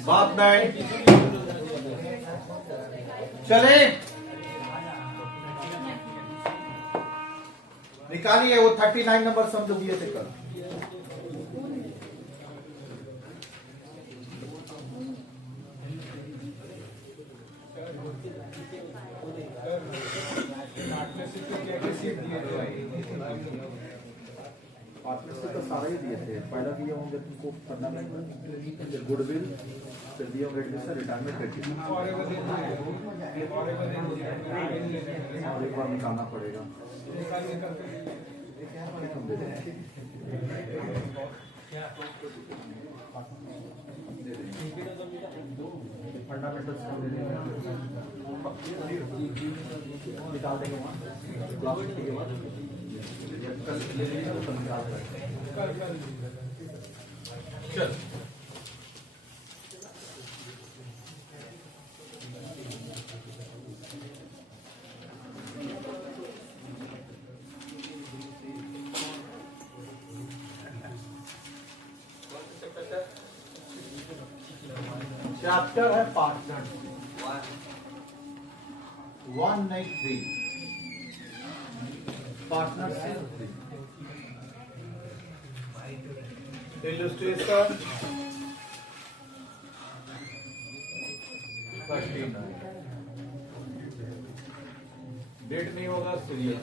बात नहीं। चले निकालिए वो 39 नंबर सम जो दिए थे कल। पार्टनर से तो सारे ही दिए थे। पहला दिए होंगे तुमको फंडामेंटल, गुडविल, फिर दिए होंगे एडमिशन, रिटायरमेंट क्राइटेरिया, और एक बार निकालना पड़ेगा। फंडामेंटल्स निकाल देंगे वहाँ क्लास के बाद। चल चैप्टर है पार्टनर 193 पार्टनरशिप इलस्ट्रेशन 39 डेट नहीं होगा सीरियल।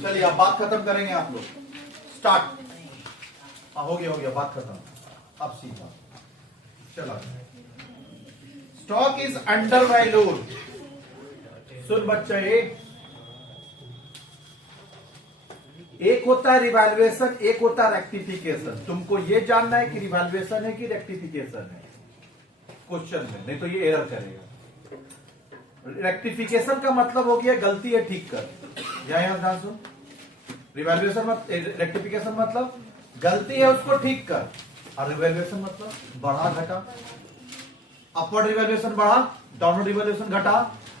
चलिए अब बात खत्म करेंगे आप लोग। स्टार्ट। हो गया बात खत्म। अब सीधा चला। Stock is under valued. सुन बच्चा, एक होता है रिवैल्यूएशन, एक होता है रेक्टिफिकेशन। तुमको ये जानना है कि रिवैल्यूएशन है कि रेक्टिफिकेशन है क्वेश्चन में, नहीं तो ये एरर करेगा। रेक्टिफिकेशन का मतलब हो गया गलती है ठीक कर। यहां ध्यान सुन। रिवैल्यूएशन रेक्टिफिकेशन मतलब गलती है उसको ठीक कर, और रिवैल्यूएशन मतलब बढ़ा घटा। अपवर्ड रिवैल्यूएशन बढ़ा, डाउनवर्ड रिवैल्यूएशन घटा।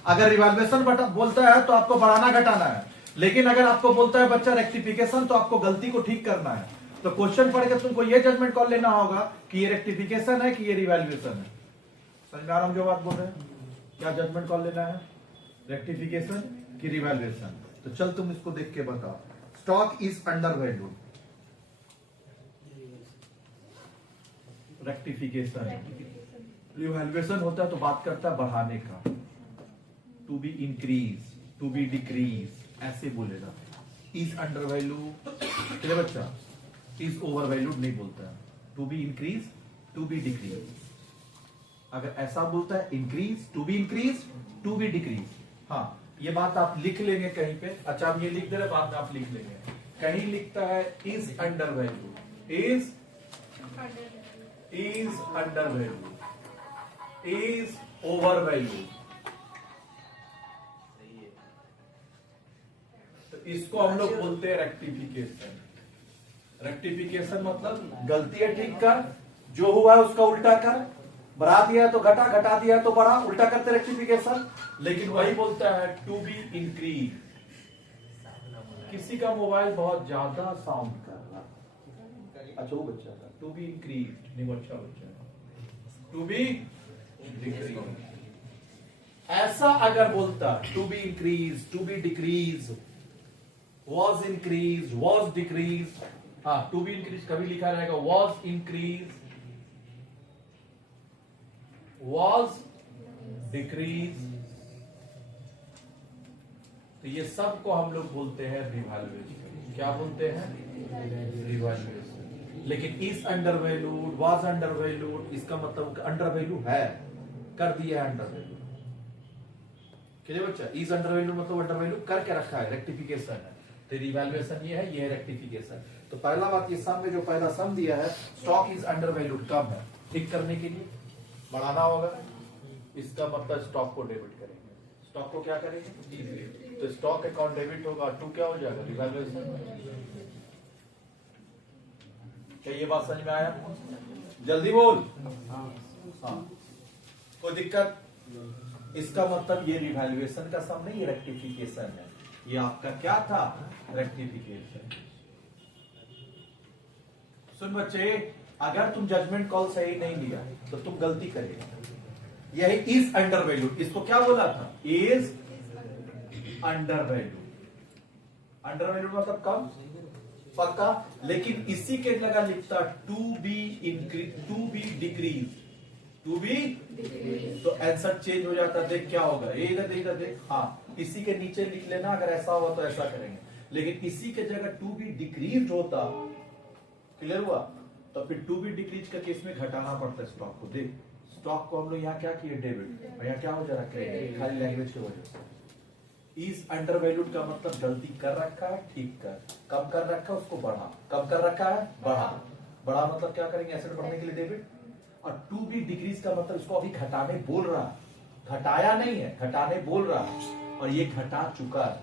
अगर रिवैल्यूएशन बोलता है तो आपको बढ़ाना घटाना है, लेकिन अगर आपको बोलता है बच्चा रेक्टिफिकेशन तो आपको गलती को ठीक करना है। तो क्वेश्चन पढ़ के तुमको ये जजमेंट कॉल लेना होगा कि ये रेक्टिफिकेशन है कि ये रिवैल्यूएशन है। समझ में आ रहा हूं जो बात बोल रहे हैं? क्या जजमेंट कॉल लेना है, रेक्टिफिकेशन की रिवैल्यूएशन? तो चल तुम इसको देख के बता। Stock is under valued, rectification. Revaluation होता है तो बात करता है बढ़ाने का, to be increase, to be decrease, ऐसे बोलेगा। इज अंडर वैल्यू चले बच्चा, इज ओवर वैल्यूड नहीं बोलता है। To be increase, to be decrease. अगर ऐसा बोलता है increase, to be increase, to be decrease. हाँ, ये बात आप लिख लेंगे कहीं पे। अच्छा हम ये लिख दे रहे, बाद में आप लिख लेंगे। कहीं लिखता है is under value, is under value, is over value. तो इसको हम लोग बोलते हैं रेक्टिफिकेशन। रेक्टिफिकेशन मतलब गलती है ठीक कर, जो हुआ है उसका उल्टा कर। बढ़ा दिया तो घटा, घटा दिया तो बढ़ा, उल्टा करते रेक्टिफिकेशन। लेकिन वही बोलता है टू बी इंक्रीज। किसी का मोबाइल बहुत ज्यादा साउंड कर रहा, अच्छा वो बच्चा था। टू बी इंक्रीज नहीं, अच्छा बच्चा, टू बी डिक्रीज। ऐसा अगर बोलता to be increase, to be decrease, was increase, was decrease. हाँ, टू बी इंक्रीज कभी लिखा रहेगा वॉज इंक्रीज, वॉज डिक्रीज। तो ये सब को हम लोग बोलते हैं रिवैल्यूएशन। क्या बोलते हैं? रिवैल्यूएशन। लेकिन is under valued, was under valued, इसका मतलब अंडर वैल्यू है, कर दिया है अंडर वैल्यू। क्लियर बच्चा? इज अंडर वैल्यू मतलब अंडर वैल्यू करके रखा है, रेक्टिफिकेशन है। तो रिवैल्यूएशन ये है, ये है रेक्टिफिकेशन। तो पहला बात, ये सम में जो पहला सम दिया है, स्टॉक इज अंडर वैल्यूड, कम है, ठीक करने के लिए बढ़ाना होगा। इसका मतलब स्टॉक को डेबिट करेंगे। स्टॉक को क्या करेंगे, तो स्टॉक अकाउंट डेबिट होगा, टू क्या हो जाएगा, रिवैल्यूएशन। क्या ये बात समझ में आया, जल्दी बोल। हाँ, कोई दिक्कत, इसका मतलब ये रिवैल्यूएशन का सम नहीं, ये रेक्टिफिकेशन है। ये आपका क्या था, रेक्टिफिकेशन। सुन बच्चे, अगर तुम जजमेंट कॉल सही नहीं लिया तो तुम गलती करेगा। यही इज अंडर वैल्यू, इसको क्या बोला था, is under value. Under value मतलब कम, पक्का। लेकिन इसी के जगह लिखता to be increase, to be decrease, to be, तो आंसर चेंज हो जाता। देख क्या होगा, ये इधर देख, इधर देख। हाँ, इसी के नीचे लिख लेना, अगर ऐसा हुआ तो ऐसा करेंगे। लेकिन इसी के जगह टू बी डिक्रीज होता, क्लियर हुआ, तो फिर टू बी डिक्रीज का केस में घटाना पड़ता है स्टॉक को। देख, स्टॉक को हम लोग यहाँ क्या किए, डेबिट, और यहाँ क्या हो जा रहा है, क्रेडिट, खाली लैंग्वेज की वजह से। इज अंडर वैल्यूड का मतलब गलती कर रखा है, ठीक कर, कम कर रखा है उसको बढ़ा, कम कर रखा है बढ़ा, बढ़ा मतलब क्या करेंगे, एसेट बढ़ने के लिए डेबिट। और टू बी डिक्रीज का मतलब इसको अभी घटाने बोल रहा है, घटाया नहीं है, घटाने बोल रहा है, और ये घटा चुका है।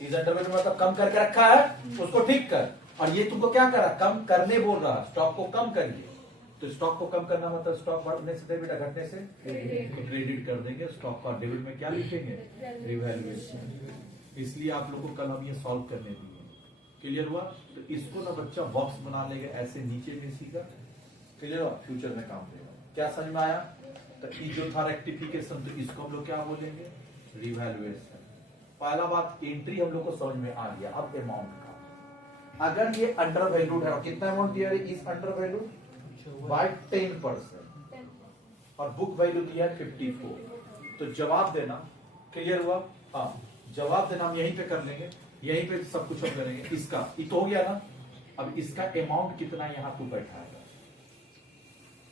इज अंडर वैल्यूड मतलब कम करके रखा है उसको ठीक कर, और ये तुमको क्या करा, कम करने बोल रहा है, स्टॉक को कम करिए। तो स्टॉक को कम करना मतलब स्टॉक बढ़ने से डेबिट, घटने से क्रेडिट कर देंगे। स्टॉक का डेबिट में क्या लिखेंगे, रिवैल्यूएशन। इसलिए आप लोगों को कल हम ये सॉल्व करने दिए, क्लियर हुआ। तो इसको ना बच्चा बॉक्स बना लेगा ऐसे नीचे में सीधा, क्लियर हुआ, फ्यूचर में काम देगा। क्या समझ में आया, तो ये जो था रेक्टिफिकेशन, तो इसको हम लोग क्या बोलेंगे, रिवैल्यूएशन। पहला बात, एंट्री हम लोग को समझ में आ गया। अब अमाउंट का, अगर ये अंडर वैल्यूड है, कितना अमाउंट दिया है, इज अंडर वैल्यूड बाय 10%, और बुक वैल्यू दिया है 54, तो जवाब देना, क्लियर हुआ। हाँ, जवाब देना हम यहीं पे कर लेंगे, यहीं पे सब कुछ हम करेंगे। इसका ये तो हो गया ना, अब इसका अमाउंट कितना यहाँ तू बैठाएगा।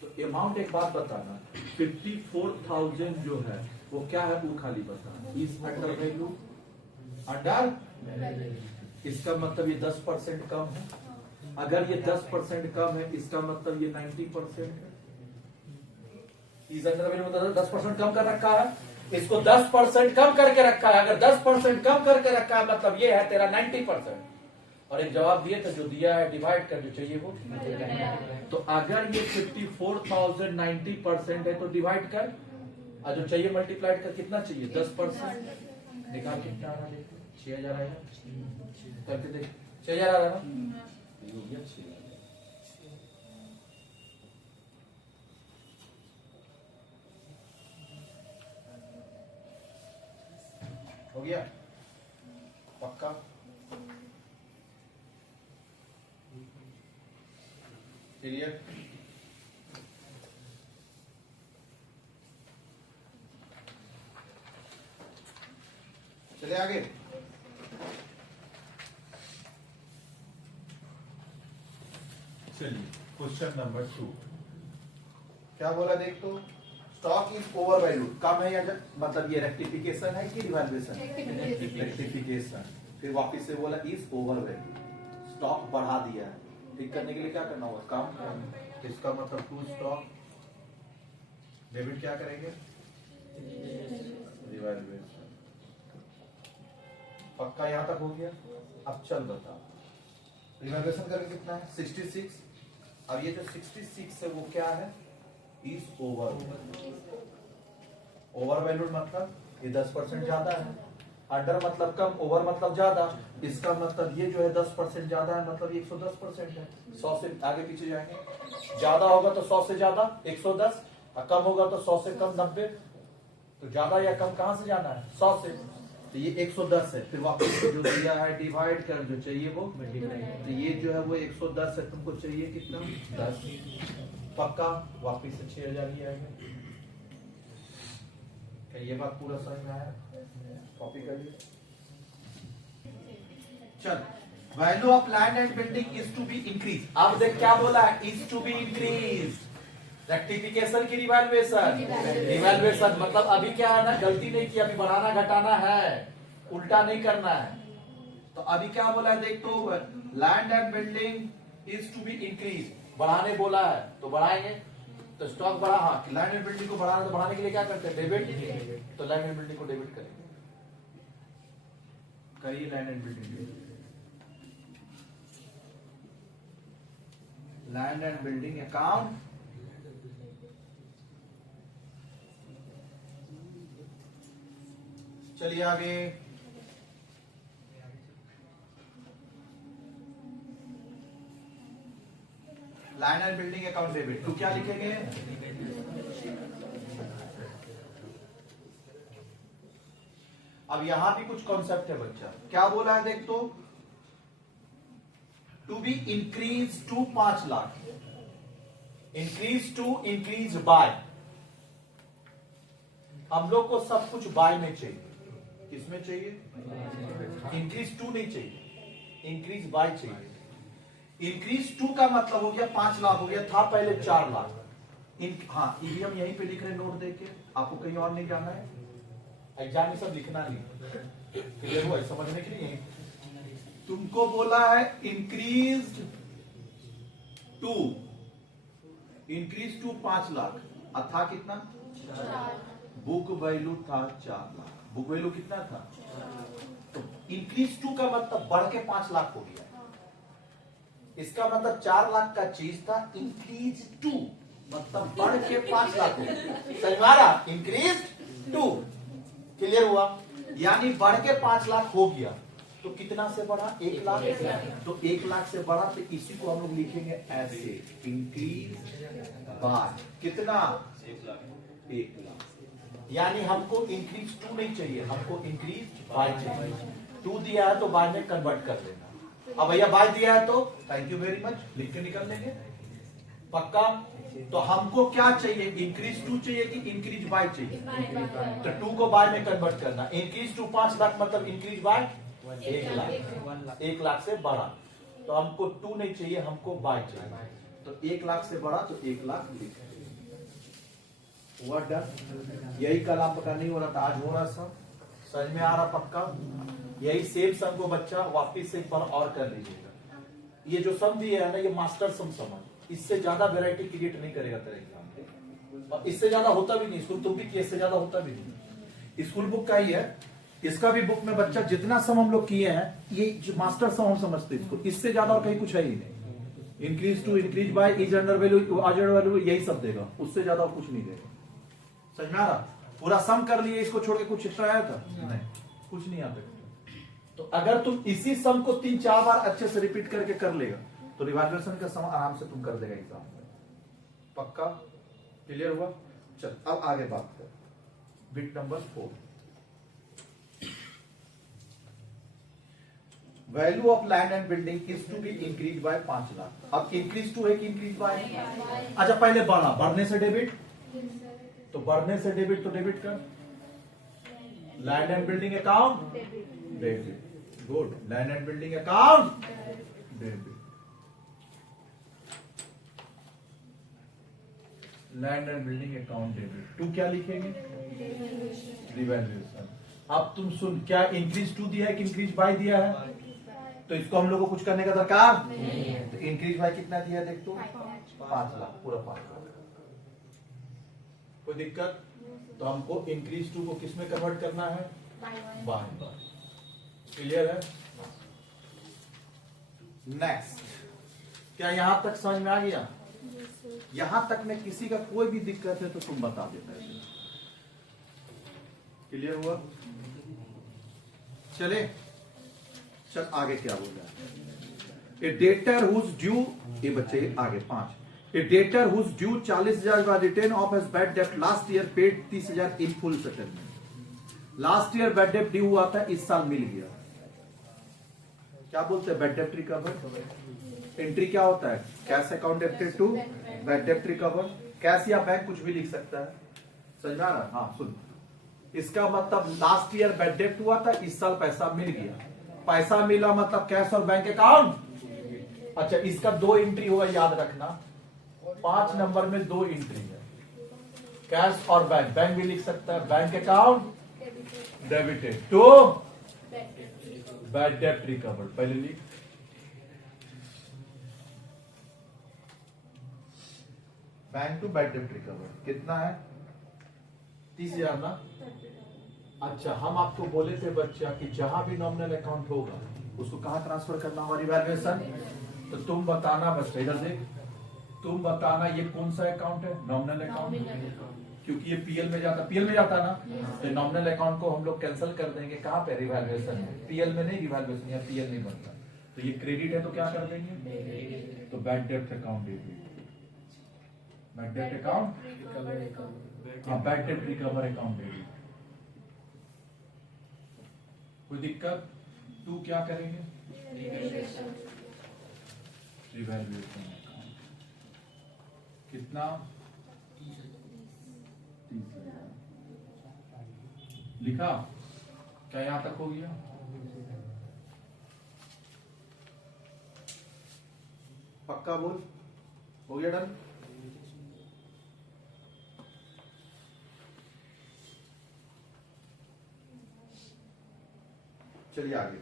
तो अमाउंट एक बात बताना, 54,000 जो है वो क्या है, वो खाली बताना, इज अंडर वैल्यू, अंडर, इसका मतलब ये 10% कम है। अगर ये 10% कम है, इसका मतलब ये 90% है। इज अंडर वैल्यू मतलब 10% कम कर रखा है, इसको 10% कम करके रखा है। अगर 10% कम करके रखा है मतलब ये है तेरा 90%। और एक जवाब दिए तो जो दिया है डिवाइड कर जो चाहिए वो। तो अगर ये 54,000 90% है तो डिवाइड कर, और जो चाहिए मल्टीप्लाइड कर, कितना चाहिए, 10%। देखा कितना आ रहा है, 6,000 आएगा, करके देख, 6,000 आ रहा है ना, हो गया 6,000। हो गया पक्का। क्लियर, चले आगे। चलिए क्वेश्चन नंबर 2 क्या बोला, देख तो, स्टॉक इज ओवर वैल्यूड, कम है या मतलब ये रेक्टिफिकेशन है कि रिवैल्यूएशन, रेक्टिफिकेशन। फिर वापस से बोला इज ओवर वैल्यूड, स्टॉक बढ़ा दिया है, ठीक करने के लिए क्या करना होगा, कम। इसका मतलब टू स्टॉक डेबिट क्या करेंगे, रिवैल्यूएशन। पक्का यहां तक हो गया। अब चल बता, रिवैल्यूएशन करके कितना है 66। अब ये जो 66 है वो क्या है, इज ओवर, ओवर वैल्यूड मतलब ये 10% ज्यादा है, अंडर मतलब कम, ओवर मतलब ज्यादा। इसका मतलब ये जो है 10% ज्यादा है, मतलब ये 110% है। 100 से आगे पीछे जाएंगे, ज्यादा होगा तो 100 से ज्यादा 110, और कम होगा तो 100 से कम 90। तो ज्यादा या कम कहां से जाना है, 100 से, तो ये 110 है। फिर वापस जो दिया है डिवाइड कर जो चाहिए वो, तो ये जो है वो 110 है, तुमको चाहिए कितना, 10। पक्का, वापिस से 6,000 ही आएगा। क्या ये बात पूरा समझ में आया, कॉपी कर लिया। चल, value of land and building is to be increase. अब देख क्या बोला है, is to be increase, rectification की रिवैल्यूएशन, रिवैल्यूएशन मतलब अभी क्या है ना, गलती नहीं की, अभी बढ़ाना घटाना है, उल्टा नहीं करना है। तो अभी क्या बोला है, देख तो, land and building is to be increase, बढ़ाने बोला है तो बढ़ाएंगे। तो स्टॉक बढ़ा, हाँ लैंड एंड बिल्डिंग को बढ़ाना, तो बढ़ाने के लिए क्या करते हैं, डेबिट, तो लैंड एंड बिल्डिंग को डेबिट करेंगे। करिए land and building, land and building account, चलिए आगे। Land and building account debit, तो क्या लिखेंगे, अब यहां भी कुछ कॉन्सेप्ट है बच्चा, क्या बोला है देख तो, to be increase to 5 lakh, increase to increase by, हम लोग को सब कुछ बाय में चाहिए, किसमें चाहिए, इंक्रीज टू नहीं चाहिए, इंक्रीज बाय चाहिए। इंक्रीज टू का मतलब हो गया 5 लाख हो गया, था पहले 4 लाख, हाँ ये हम यहीं पे लिख रहे हैं नोट देके, आपको कहीं और नहीं जाना है, एग्जाम में सब लिखना नहीं, क्लियर हुआ समझने के लिए। तुमको बोला है increase to, increase to 5 lakh, और था कितना, बुक वैल्यू था 4 लाख, बुक वैल्यू कितना था, तो इंक्रीज टू का मतलब बढ़ के 5 लाख हो गया, इसका मतलब 4 लाख का चीज था, इंक्रीज टू मतलब बढ़ के 5 लाख हो गया, समझा, इंक्रीज टू, क्लियर हुआ, यानी बढ़ के 5 लाख हो गया, तो कितना से बढ़ा, 1 लाख, तो 1 लाख से बढ़ा, तो इसी को हम लोग लिखेंगे ऐसे, इंक्रीज बाय कितना, 1 लाख, यानी हमको इंक्रीज टू नहीं चाहिए, हमको इंक्रीज बाय चाहिए, टू दिया है तो बाय में कन्वर्ट कर देना, अब भैया बाय दिया है तो थैंक यू वेरी मच लिख के निकल लेंगे, पक्का। तो हमको क्या चाहिए, इंक्रीज टू चाहिए कि इंक्रीज बाय चाहिए, तो 2 को बाय में कन्वर्ट करना, इंक्रीज टू 5 लाख मतलब इंक्रीज बाय 1 लाख, 1 लाख से बढ़ा, तो हमको 2 नहीं चाहिए, हमको बाय चाहिए, तो 1 लाख से बढ़ा तो 1 लाख लिख, हुआ डन। यही कल आपका नहीं हो रहा था, आज हो रहा, सब समझ में आ रहा पक्का। यही सेम सम को बच्चा वापिस से एक बार और कर लीजिएगा, ये जो सम दिया है ना, ये मास्टर सम समझ, इससे ज्यादा वेराइटी क्रिएट नहीं करेगा तेरे एग्जाम में, और इससे ज्यादा होता भी नहीं, स्कूल तुम भी किए, इससे ज्यादा होता भी नहीं, स्कूल बुक का ही है, इसका भी बुक में बच्चा जितना सम हम लोग किए हैं, ये जो मास्टर सम हम समझते हैं इसको, इससे ज्यादा और कहीं कुछ है ही नहीं, increase to increase by is under value under value यही सब देगा, उससे ज्यादा और कुछ नहीं देगा, समझ में आ रहा, पूरा सम कर लिए, इसको छोड़ के कुछ एक्स्ट्रा आया था नहीं, कुछ नहीं आता। तो अगर तुम इसी सम को 3-4 बार अच्छे से रिपीट करके कर लेगा, तो रिवैल्यूएशन का सम आराम से तुम कर देगा एग्जाम में, पक्का, क्लियर हुआ। चल अब आगे बात कर, bit number 4, value of land and building is to be increase by 5 lakh, अब इंक्रीज टू है कि इंक्रीज बाय, अच्छा पहले बढ़ा, बढ़ने से डेबिट, तो बढ़ने से डेबिट, तो डेबिट कर, land and building account debit, good, land and building account debit, land and building account debit, to क्या लिखेंगे, रिवैल्यूएशन। अब तुम सुन, क्या इंक्रीज टू दिया है कि इंक्रीज बाय दिया है, तो इसको हम लोग को कुछ करने का दरकार नहीं, तो इंक्रीज बाय कितना दिया देख तो, 5 लाख, पूरा 5 लाख, कोई दिक्कत, तो हमको इंक्रीज टू को किस में कन्वर्ट करना है, बाय, क्लियर है। नेक्स्ट, क्या यहां तक समझ में आ गया, यहां तक में किसी का कोई भी दिक्कत है तो तुम बता देना, क्लियर हुआ। चले चल आगे क्या बोल रहा है, ए डेटर हुज ड्यू, ये बच्चे आगे 5, ए डेटर हुज ड्यू 40,000 का रिटर्न ऑफ हिज बैड डेब्ट last year paid 30,000 in full settlement, last year bad डेब्ट ड्यू हुआ था, इस साल मिल गया, क्या बोलते हैं बैड डेब्ट रिकवर, एंट्री क्या होता है, cash account debited to bad डेब्ट रिकवर, कैश या बैंक कुछ भी लिख सकता है, समझ में आ रहा, हाँ सुन, इसका मतलब लास्ट ईयर बैड डेब्ट हुआ था, इस साल पैसा मिल गया, पैसा मिला मतलब कैश और बैंक अकाउंट, अच्छा इसका 2 एंट्री होगा, याद रखना 5 नंबर में 2 एंट्री है, कैश और बैंक, बैंक भी लिख सकता है, bank account debited to bad डेब्ट रिकवर्ड, पहले लिख, बैंक टू बैड डेब्ट रिकवर कितना है? 30,000 ना। अच्छा, हम आपको बोले थे बच्चा कि जहां भी नॉमिनल अकाउंट होगा उसको कहां ट्रांसफर करना होगा? रिवैल्यूएशन। तो तुम बताना, बस इधर देख, तुम बताना ये कौन सा अकाउंट है? नॉमिनल अकाउंट, क्योंकि ये पीएल में जाता, पीएल में जाता ना, तो नॉमिनल अकाउंट को हम लोग कैंसिल कर देंगे। कहां पे? रिवैल्यूएशन में। पीएल में नहीं, रिवैल्यूएशन या पीएल नहीं बनता। तो ये क्रेडिट है तो क्या कर देंगे? तो बैड डेब्ट अकाउंट डेबिट, बैड डेब्ट अकाउंट, हाँ बैड डेब्ट रिकवर अकाउंट डेबिट। कोई दिक्कत? टू क्या करेंगे? रिवैल्यूएशन अकाउंट कितना? 30,000 लिखा। क्या यहां तक हो गया? पक्का बोल, हो गया डन? चलिए आगे।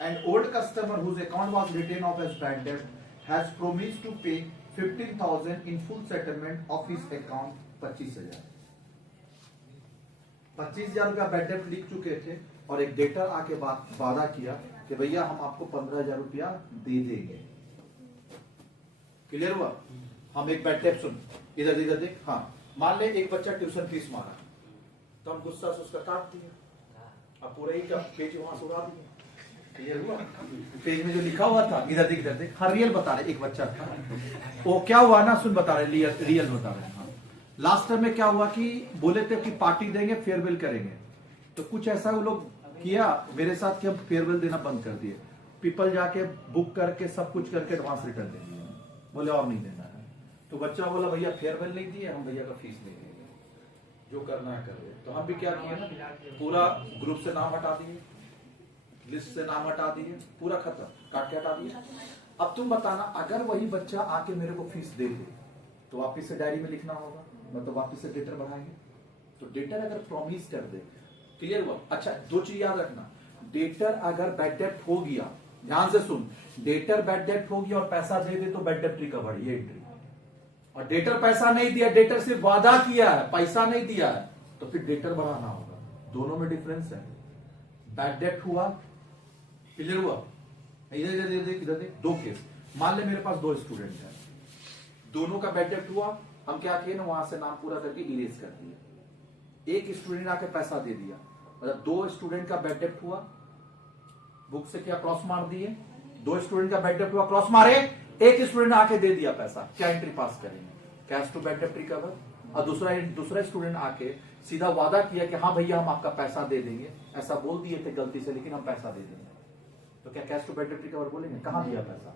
An old customer whose account was written off as bad debt has promised to pay 15,000 in full settlement of his account 25,000। 25,000 रुपया बैड डेब्ट लिख चुके थे और एक डेटर आके वादा किया कि भैया हम आपको 15,000 रुपया दे देंगे। क्लियर हुआ? हम एक बैड डेब्ट, सुन इधर इधर देख, हाँ मान ले एक बच्चा ट्यूशन फीस मांगा तो हम गुस्सा से उसका काट दिए, अब पूरा ही पेज वहां से उड़ा दिए। क्लियर हुआ? पेज में जो लिखा हुआ था इधर देख, हाँ रियल बता रहे, एक बच्चा था वो क्या हुआ ना, सुन बता रहे, रियल बता रहे हैं। हाँ लास्ट टाइम में क्या हुआ कि बोले थे कि पार्टी देंगे, फेयरवेल करेंगे, तो कुछ ऐसा वो लोग किया मेरे साथ कि हम फेयरवेल देना बंद कर दिए। पीपल जाके बुक करके सब कुछ करके एडवांस रिटर्न दे दिए, बोले और नहीं देना है। तो बच्चा बोला भैया फेयरवेल नहीं दिए, हम भैया का फीस नहीं देंगे, जो करना है कर ले। तो हम भी क्या किए ना, पूरा ग्रुप से नाम हटा दिए, लिस्ट से नाम हटा दिए, पूरा खत्म, काट के हटा दिए। अब तुम बताना, अगर वही बच्चा आके मेरे को फीस दे दे तो वापिस से डायरी में लिखना होगा, मतलब वापिस से डेटर बढ़ाएंगे। तो डेटर अगर प्रॉमिस कर दे, क्लियर हुआ? अच्छा दो चीज याद रखना, डेटर अगर बैड डेब्ट हो गया, ध्यान से सुन, डेटर बैड डेब्ट हो गया और पैसा दे दे तो बैड डेब्ट रिकवर, ये एंट्री। और डेटर पैसा नहीं दिया, डेटर सिर्फ वादा किया है, पैसा नहीं दिया है, तो फिर डेटर बढ़ाना होगा। दोनों में डिफरेंस है। बैड डेब्ट हुआ, क्लियर हुआ? इधर देख, दो केस, मान ले मेरे पास दो स्टूडेंट है, दोनों का बैड डेब्ट हुआ, हम क्या किए ना वहां से नाम पूरा करके इरेज कर दिया। एक स्टूडेंट आके पैसा दे दिया, मतलब दो स्टूडेंट का बैड डेब्ट हुआ, बुक से क्या क्रॉस मार दिए, दो स्टूडेंट का बैड डेब्ट हुआ, क्रॉस मारे, एक स्टूडेंट आके दे दिया पैसा, क्या एंट्री पास करेंगे? कैश टू बैड डेब्ट रिकवर। और दूसरा स्टूडेंट आके सीधा वादा किया कि हाँ भैया हम आपका पैसा दे देंगे, ऐसा बोल दिए थे गलती से, लेकिन हम पैसा दे देंगे, तो क्या कैश टू बैड डेब्ट रिकवर बोलेंगे? कहां दिया पैसा?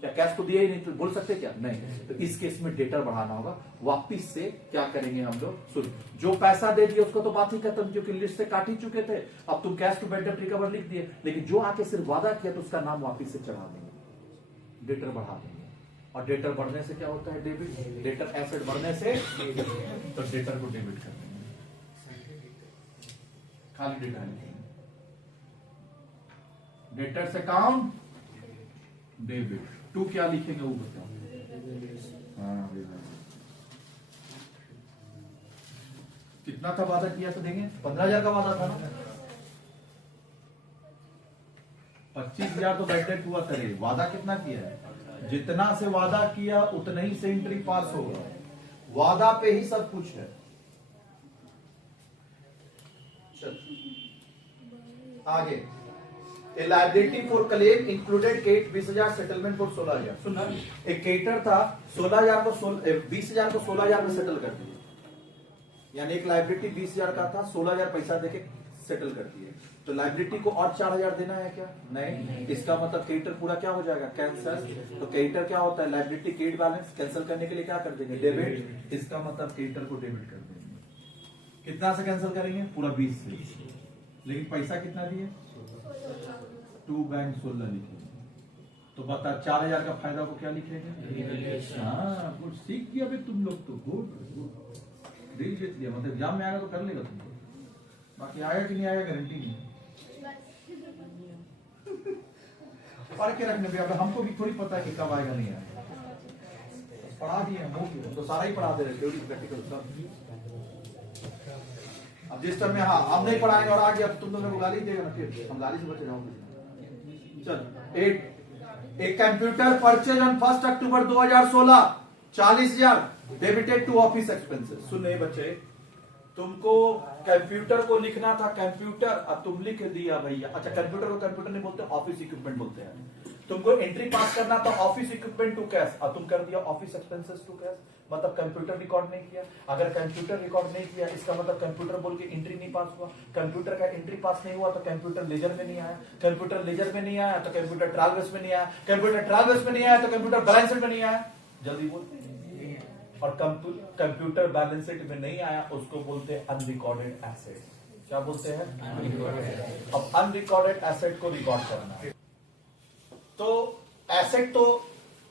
क्या कैश तो दिया ही नहीं, तो बोल सकते क्या? नहीं। तो इस केस में डेटर बढ़ाना होगा। वापिस से क्या करेंगे हम लोग, सुन, जो पैसा दे दिया उसको तो बात ही खत्म, क्योंकि लिस्ट से काट ही चुके थे। अब तुम कैश टू बैड डेब्ट रिकवर लिख दिए, लेकिन जो आके सिर्फ वादा किया तो उसका नाम वापिस से चढ़ा देंगे, डेटर बढ़ा देंगे। और डेटर बढ़ने से क्या होता है? डेबिट। डेटर एसेट बढ़ने से तो डेटर को डेबिट कर देंगे, खाली डेटर लिखेंगे, डेटर्स अकाउंट डेबिट। टू क्या लिखेंगे वो बताओ? हाँ कितना था वादा किया तो देंगे? 15,000 का वादा था ना, 25,000 तो बैड डेब्ट हुआ करे, वादा कितना किया है? जितना से वादा किया उतना ही से एंट्री पास होगा, वादा पे ही सब कुछ है। चल आगे, A liability for claim included 20,000 settlement for 16,000। सुनना, एक क्रेडिटर था 16,000 को 20,000 को 16,000 में सेटल कर दिए, यानी एक लाइबिलिटी 20,000 का था, 16,000 पैसा देके सेटल कर दिए। तो लाइबिलिटी को और 4,000 देना है क्या? नहीं। इसका मतलब क्रेडिटर पूरा क्या हो जाएगा? कैंसल। तो क्रेडिटर क्या होता है? लाइबिलिटी क्रेडिट बैलेंस कैंसिल करने के लिए क्या कर देंगे? डेबिट। इसका मतलब क्रेडिटर को डेबिट कर देंगे। कितना से कैंसिल करेंगे? पूरा 20 से। लेकिन पैसा कितना दिए? टू बैंक 16 लिखेंगे। तो बता 4,000 का फायदा को क्या लिखेंगे? हाँ गुड, सीख गया भाई तुम लोग तो, गुड, दिल जीत लिया। मतलब एग्जाम में आएगा तो कर लेगा तुम, बाकी आएगा कि नहीं आएगा गारंटी नहीं। पढ़ के रखने पे, हमको भी थोड़ी पता है कि कब आएगा नहीं आएगा। पढ़ा दिए हम तो सारा ही पढ़ा दे रहे थ्योरी प्रैक्टिकल सब। अब जिस टाइम में हाँ हम नहीं पढ़ाएंगे और आगे अब तुम लोग मेरे को गाली देगा ना, फिर हम गाली से बचे जाओगे। चल 8 एक computer purchase on 1 October 2016 40,000 debited to office expenses. सुन बच्चे, तुमको कंप्यूटर को लिखना था कंप्यूटर, अब तुम लिख दिया भैया। अच्छा कंप्यूटर को कंप्यूटर नहीं बोलते, ऑफिस इक्विपमेंट बोलते हैं। तुमको एंट्री पास करना था ऑफिस इक्विपमेंट टू कैश, अब तुम कर दिया ऑफिस एक्सपेंसेस टू कैश, मतलब कंप्यूटर रिकॉर्ड नहीं किया। अगर कंप्यूटर रिकॉर्ड नहीं किया इसका मतलब कंप्यूटर बोल के एंट्री नहीं पास हुआ। कंप्यूटर का एंट्री पास नहीं हुआ तो कंप्यूटर लेजर में नहीं आया। कंप्यूटर लेजर में नहीं आया तो कंप्यूटर ट्रायल बेस में नहीं आया। कंप्यूटर ट्रायल बेस में नहीं आया तो कंप्यूटर बैलेंस शीट में नहीं आया। जल्दी बोलते। और कंप्यूटर बैलेंस शीट में नहीं आया उसको बोलते हैं अनरिकॉर्डेड एसेट। क्या बोलते हैं? अब अनरिकॉर्डेड एसेट को रिकॉर्ड करना है तो एसेट तो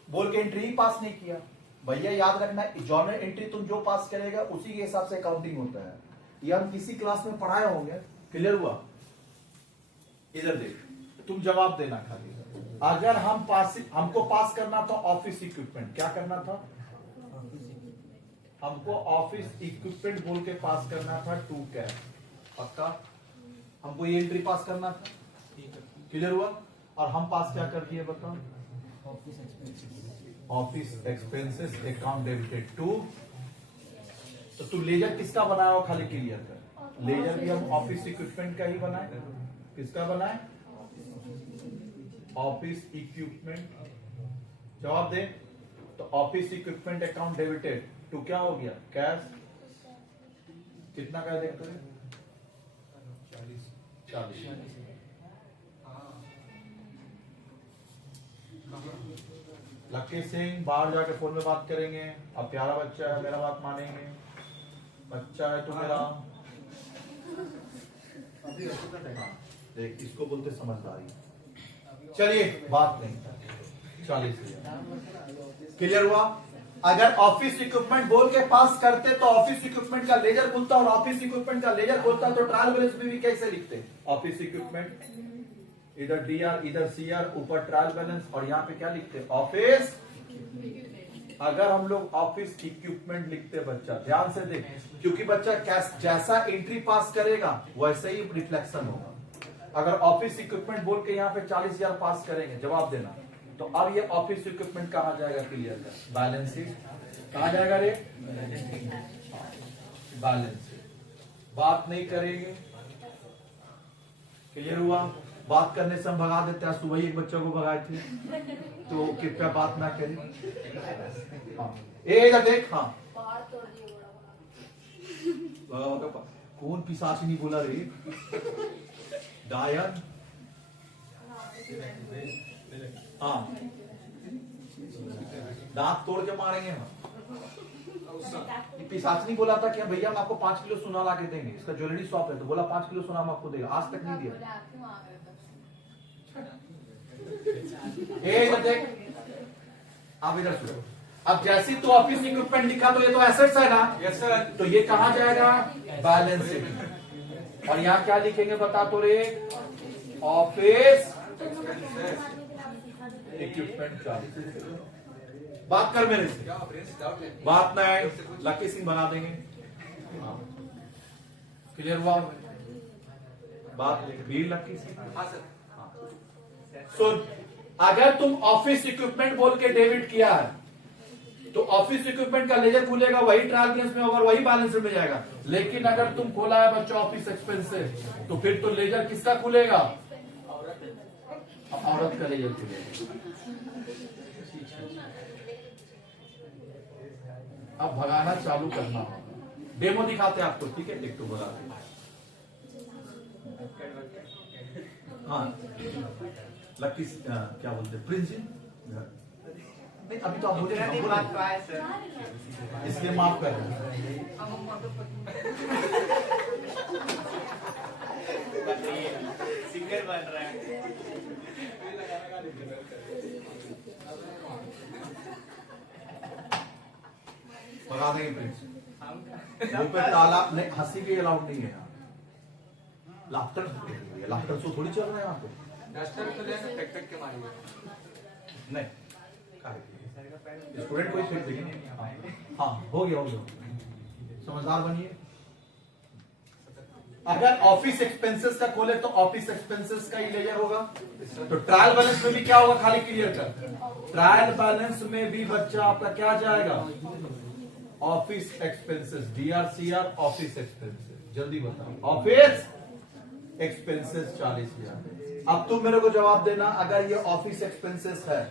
बोल के एंट्री ही पास नहीं किया भैया। याद रखना जर्नल एंट्री तुम जो पास करेगा उसी के हिसाब से अकाउंटिंग होता है। ये हम किसी क्लास में पढ़ाए होंगे, क्लियर हुआ? इधर देख, तुम जवाब देना खाली। अगर हमको पास करना था ऑफिस इक्विपमेंट, क्या करना था? हमको ऑफिस इक्विपमेंट बोल के पास करना था टू कैश। पक्का हमको ये एंट्री पास करना था, क्लियर हुआ? और हम पास क्या कर दिए बताओ? Office expenses account debited to. तो तू लेजर किसका बनाया हो खाली क्लियर कर। लेजर भी हम ऑफिस इक्विपमेंट का ही बनाए। किसका बनाए? Office equipment. जवाब दे। तो office equipment account debited to क्या हो गया? कैश। कितना का देखते हैं? 40। लक्की सिंह बाहर जाके फोन में बात करेंगे। अब प्यारा बच्चा है, मेरा बात मानेंगे। बच्चा है तो मेरा देख, इसको बोलते समझदारी। चलिए बात नहीं, 40,000 क्लियर हुआ? अगर ऑफिस इक्विपमेंट बोल के पास करते तो ऑफिस इक्विपमेंट का लेजर बोलता और ऑफिस इक्विपमेंट का लेजर बोलता तो ट्रायल बैलेंस में भी कैसे लिखते? ऑफिस इक्विपमेंट, इधर डीआर इधर सीआर, ऊपर ट्रायल बैलेंस, और यहाँ पे क्या लिखते? ऑफिस। अगर हम लोग ऑफिस इक्विपमेंट लिखते बच्चा ध्यान से देख, क्योंकि बच्चा जैसा एंट्री पास करेगा वैसे ही रिफ्लेक्शन होगा। अगर ऑफिस इक्विपमेंट बोल के यहाँ पे 40,000 पास करेंगे, जवाब देना, तो अब ये ऑफिस इक्विपमेंट कहा जाएगा? क्लियर कर, बैलेंस शीट कहा जाएगा रे, बैलेंस शीट। बात नहीं करेंगे, क्लियर हुआ? बात करने से हम भगा देते हैं। सुबह एक बच्चों को भगाए थे, तो कृपया बात ना करें। हाँ इधर देख। हाँ कौन पिशाच नहीं बोला रे? डायन। हाँ दांत तोड़ के मारेंगे हम। पिशाचनी बोला था कि भैया हम आपको 5 किलो सोना ला के देंगे, इसका ज्वेलरी शॉप है, तो बोला 5 किलो सोना हम आपको देगा, आज तक नहीं दिया। आप इधर सुनो। अब जैसी तो ऑफिस इक्विपमेंट लिखा तो ये तो एसेट्स है ना? Yes sir. तो ये कहा जाएगा? Balance sheet. और यहाँ क्या लिखेंगे बता तो रे? ऑफिस इक्विपमेंट का। बात कर मेरे से, बात नहीं, लकी सिंह बना देंगे। क्लियर हुआ? बात वीर लकी सिंह। हाँ सर। सुन, अगर तुम ऑफिस इक्विपमेंट बोल के डेबिट किया है तो ऑफिस इक्विपमेंट का लेजर खुलेगा, वही ट्रायल बैलेंस में होगा, वही बैलेंस में जाएगा। लेकिन अगर तुम खोला है बच्चा ऑफिस एक्सपेंसेस, तो फिर तो लेजर किसका खुलेगा? औरत का लेजर खुलेगा। अब भगाना चालू करना होगा। डेमो दिखाते हैं आपको, ठीक है? एक तो बोला हाँ लकी क्या बोलते हैं? प्रिंस नहीं, अभी तो आप बोले इसलिए माफ कर रहे सिंगर बन रहा है। भगा देंगे प्रिंस। मुंह पे ताला नहीं, हंसी भी अलाउड नहीं है यहाँ। लाफ्टर शो थोड़ी चल रहा है यहाँ पे। डस्टर तो ले टक टक के मारिए। नहीं स्टूडेंट कोई फिर देखेंगे। हाँ हो गया, समझदार बनिए। अगर ऑफिस एक्सपेंसेस का खोले तो ऑफिस एक्सपेंसेस का ही लेजर होगा। तो ट्रायल बैलेंस में भी क्या होगा, खाली क्लियर कर। ट्रायल बैलेंस में भी बच्चा आपका क्या जाएगा, office expenses, DRCR office expenses. जल्दी बताओ, ऑफिस एक्सपेंसेस 40,000। अब तुम मेरे को जवाब देना, अगर ये ऑफिस एक्सपेंसेस है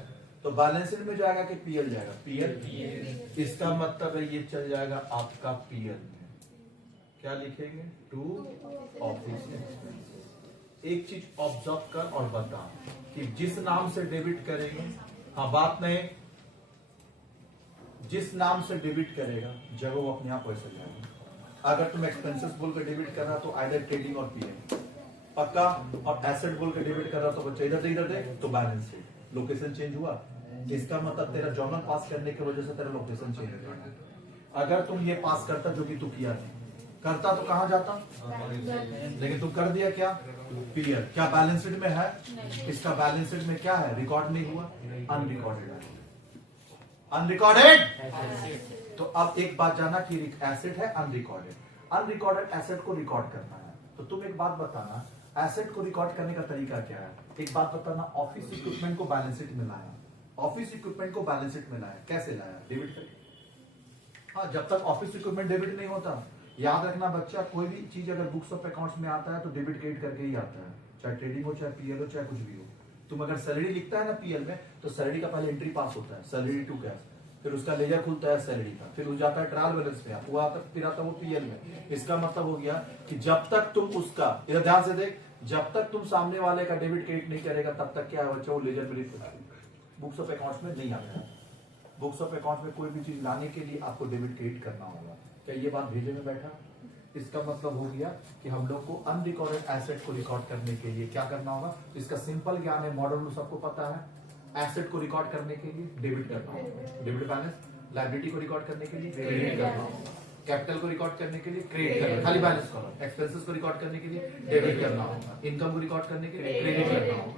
तो बैलेंस शीट में जाएगा कि पीएल जाएगा? पीएल। इसका मतलब है ये चल जाएगा आपका पीएल में। क्या लिखेंगे, टू ऑफिस एक्सपेंसेस। एक चीज ऑब्जर्व कर और बता कि जिस नाम से डेबिट करेंगे, हाँ बात नहीं, जिस नाम से डेबिट करेगा जब वो अपने आप पैसे जाएगा। अगर तुम एक्सपेंसेस बोल के डेबिट कर रहा तो आइदर ट्रेडिंग और पीएल पक्का, और एसेट बोल के डेबिट कर रहा तो बच्चा इधर से इधर दे तो बैलेंस शीट। लोकेशन चेंज हुआ, इसका मतलब तेरा जर्नल पास करने की वजह से तेरा लोकेशन चेंज हुआ। अगर तुम ये पास करता जो कि तू किया करता तो कहां जाता, लेकिन तुम कर दिया क्या, पीएल। क्या बैलेंस शीट में है? इसका बैलेंस शीट में क्या है, रिकॉर्ड नहीं हुआ, अनरिकॉर्डेड है। अनरिकॉर्डेड। तो अब एक बात जाना कि एसेट है अनरिकॉर्डेड, अनरिकॉर्डेड एसेट को रिकॉर्ड करना है। तो तुम एक बात बताना, एसेट को रिकॉर्ड करने का तरीका क्या है? एक बात बताना, ऑफिस इक्विपमेंट को बैलेंस शीट में लाया, ऑफिस इक्विपमेंट को बैलेंस शीट में लाया, कैसे लाया, डेबिट करके। हाँ, जब तक ऑफिस इक्विपमेंट डेबिट नहीं होता, याद रखना बच्चा, कोई भी चीज अगर बुक्स ऑफ अकाउंट्स में आता है तो डेबिट क्रेडिट करके ही आता है, चाहे ट्रेडिंग हो, चाहे पीएल हो, चाहे कुछ भी हो। तुम अगर सैलरी लिखता है ना पीएल में, तो सैलरी का पहले एंट्री पास होता है, सैलरी टू कैश, फिर उसका लेजर खुलता है सैलरी का, फिर उस जाता है ट्रायल बैलेंस में, वो आता फिर आता वो पीएल में। इसका मतलब हो गया कि जब तक तुम उसका, इधर ध्यान से देख, जब तक तुम सामने वाले का डेबिट क्रेडिट नहीं करेगा तब तक क्या है बच्चा, वो लेजर में बुक्स ऑफ अकाउंट्स में नहीं आता है। बुक्स ऑफ अकाउंट्स में कोई भी चीज लाने के लिए आपको डेबिट क्रेडिट करना होगा। क्या ये बात भेजे में बैठा? इसका मतलब हो गया कि हम लोग को अनरिकॉर्डेड एसेट को रिकॉर्ड करने के लिए क्या करना होगा। इसका सिंपल ज्ञान है, मॉडल रूल सबको पता है। एसेट को रिकॉर्ड करने के लिए डेबिट करना होगा, डेबिट बैलेंस। लायबिलिटी को रिकॉर्ड करने के लिए क्रेडिट करना होगा, कैपिटल को रिकॉर्ड करने के लिए क्रेडिट करना, खाली बैलेंस करो। एक्सपेंसेस को रिकॉर्ड करने के लिए डेबिट करना होगा, इनकम को रिकॉर्ड करने के लिए क्रेडिट करना होगा,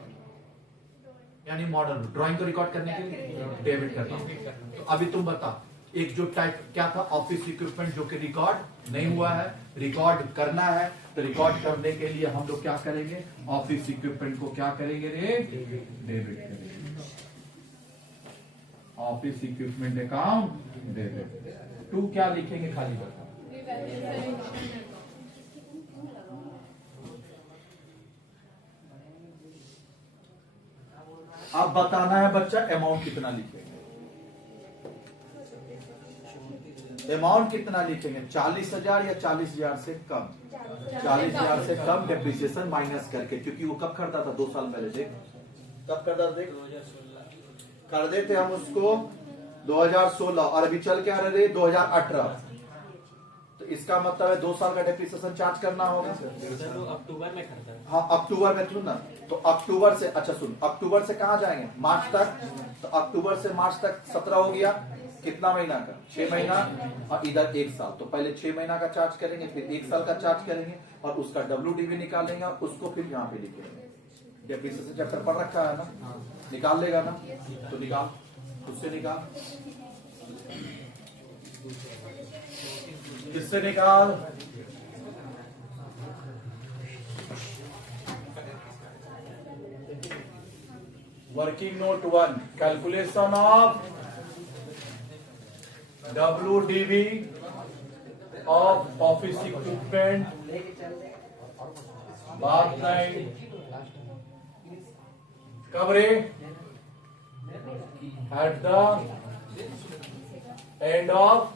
यानी मॉडल। ड्राइंग को रिकॉर्ड करने के लिए डेबिट करना होगा। तो अभी तुम बता, एक जो टाइप क्या था, ऑफिस इक्विपमेंट, जो कि रिकॉर्ड नहीं हुआ है, रिकॉर्ड करना है। तो रिकॉर्ड करने के लिए हम लोग क्या करेंगे, ऑफिस इक्विपमेंट को क्या करेंगे रे, डेबिट करेंगे। Office equipment account debit. To क्या लिखेंगे, खाली बता। अब बताना है बच्चा अमाउंट कितना लिखेंगे, अमाउंट कितना लिखेंगे, 40,000 या 40,000 से कम, 40,000 से कम डेप्रिसिएशन माइनस करके। क्योंकि वो कब करता था, 2 साल पहले, देख कब करता था, देख कर देते हम उसको 2016, और अभी चल के आ रहे 2018। तो इसका मतलब है 2 साल का डेप्रिसिएशन चार्ज करना होगा। अक्टूबर में करता है। हाँ अक्टूबर में, सुन ना, तो अक्टूबर से, अच्छा सुन, अक्टूबर से कहाँ जाएंगे, मार्च तक। तो अक्टूबर से मार्च तक 17 हो गया, कितना महीना का, 6 महीना, और इधर 1 साल। तो पहले 6 महीना का चार्ज करेंगे, फिर 1 साल का चार्ज करेंगे, और उसका WDV निकालेंगे, उसको फिर यहाँ पे लिखेंगे। डेप्रिसिएशन चैप्टर पढ़ रखा है ना, निकाल लेगा ना, तो निकाल, उससे निकाल, किससे निकाल, working note 1, calculation of WDV of office equipment, बात नहीं कब रे, एट द एंड ऑफ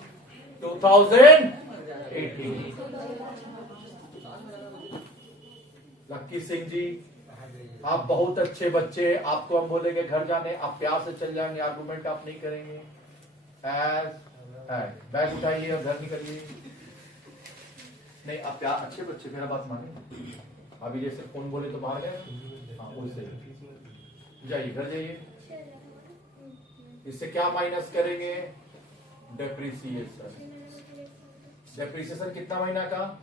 2018। लक्की सिंह जी, आप बहुत अच्छे बच्चे, आपको हम बोलेंगे घर जाने, आप प्यार से चल जाएंगे, आर्गुमेंट आप नहीं करेंगे। बैग उठाइए और घर निकलिए। नहीं, आप प्यार, अच्छे बच्चे, मेरा बात माने। अभी जैसे फोन बोले तो बाहर गए, हाँ वैसे जाइए, घर जाइए। इससे क्या माइनस करेंगे, डेप्रिसिएशन। डेप्रिसिएशन कितना महीना का,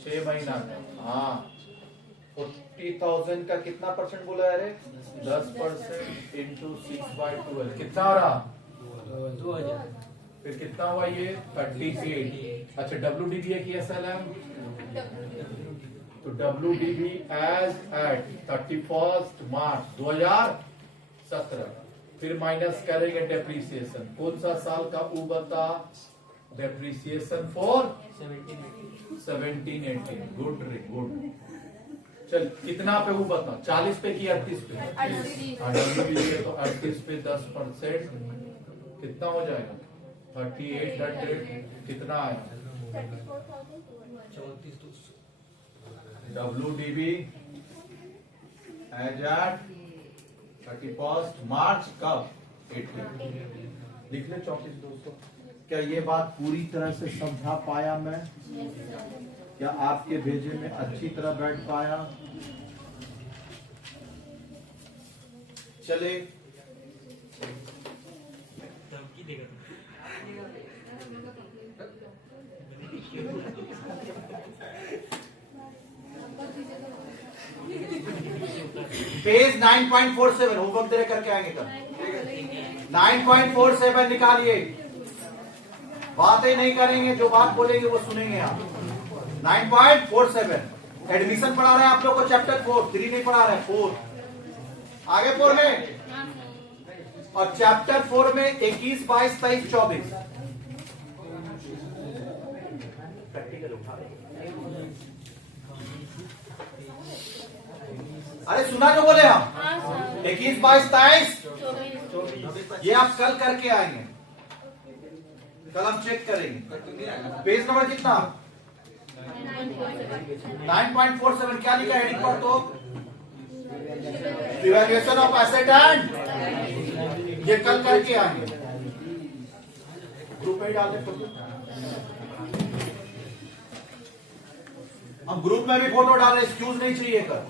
6 महीना का। हाँ, 40,000 का कितना परसेंट बोला है रे, 10% इंटू 6/12, कितना आ रहा, 2000 फिर कितना हुआ ये 38। अच्छा WDB है कि SLM? तो WDB एज एट 31 मार्च 2017। फिर माइनस करेंगे डेप्रीसिएशन। कौन सा साल का ऊ बता? Depreciation for 17-18। गुड रे गुड। चल कितना पे वो बता? 40 पे कि 38 पे? 38 तो 38 पे 10% कितना हो जाएगा? 3800। कितना आया? 34,200 WDB एज एट 31 मार्च कब? 18। लिख ले 34,200। क्या ये बात पूरी तरह से समझा पाया मैं? क्या आपके भेजे में अच्छी तरह बैठ पाया? चले धमकी देगा पेज 9.47 होमवर्क तेरे करके आएंगे कल। 9.47 निकालिए। बातें नहीं करेंगे, जो बात बोलेंगे वो सुनेंगे आप। 9.47 एडमिशन पढ़ा रहे हैं आप लोग को चैप्टर 4, 3 नहीं पढ़ा रहे हैं, 4 आगे 4 में। और चैप्टर 4 में 21, 22, 23, 24 अरे सुना जो बोले हम? 21, 22, 23, ये आप कल करके आएंगे। कल हम चेक करेंगे। पेज नंबर कितना? 9.47 क्या लिखा हेडिंग पर? तो इवैल्यूएशन ऑफ एसेट एंड, ये कल करके आएंगे। ग्रुप में डाल दे फोटो। हम ग्रुप में भी फोटो डाल रहे, एक्सक्यूज नहीं चाहिए कल।